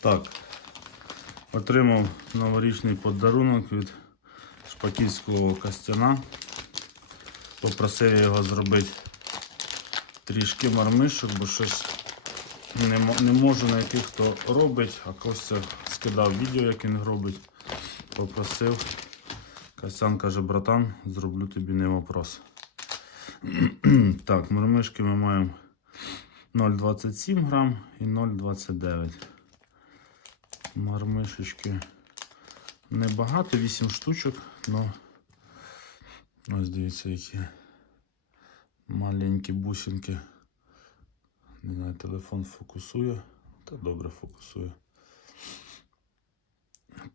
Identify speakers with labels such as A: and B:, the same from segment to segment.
A: Так. Отримав новорічний подарунок від шпаківського костяна. Попросив його зробити трішки мармишок, бо щось не, не можу знайти, хто робить, а Костя скидав відео, як він робить. Попросив. Костян каже, братан, зроблю тобі не вопрос. так, мармишки ми маємо 0,27 грам і 0,29. Мармишечки небагато, 8 штучок, але ось дивіться, які маленькі бусинки. Не знаю, телефон фокусує. Та добре фокусує.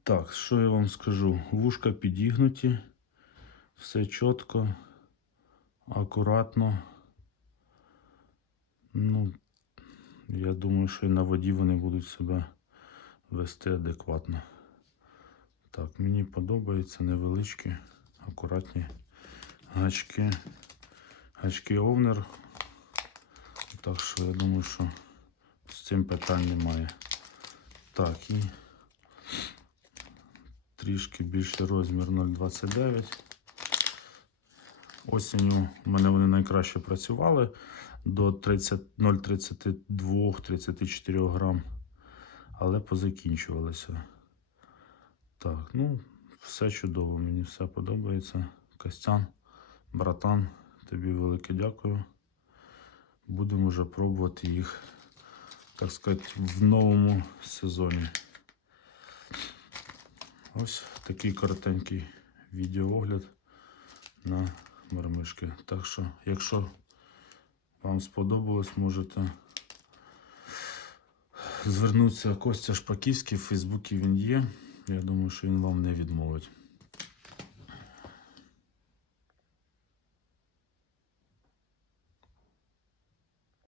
A: Так, що я вам скажу? Вушка підігнуті, все чітко, акуратно. Ну, я думаю, що і на воді вони будуть себе вести адекватно. Так, мені подобається невеличкі, акуратні гачки. Гачки овнер. Так що я думаю, що з цим питань немає. Так, і трішки більший розмір 0,29. Осінню в мене вони найкраще працювали до 0,32-34 грам, але позакінчувалися. Так, ну, все чудово, мені все подобається. Костян, братан, тобі велике дякую. Будемо вже пробувати їх, так сказати, в новому сезоні. Ось такий коротенький відеоогляд на мармишки. Так що, якщо вам сподобалось, можете звернутися Костя Шпаківський, в Фейсбуці він є. Я думаю, що він вам не відмовить.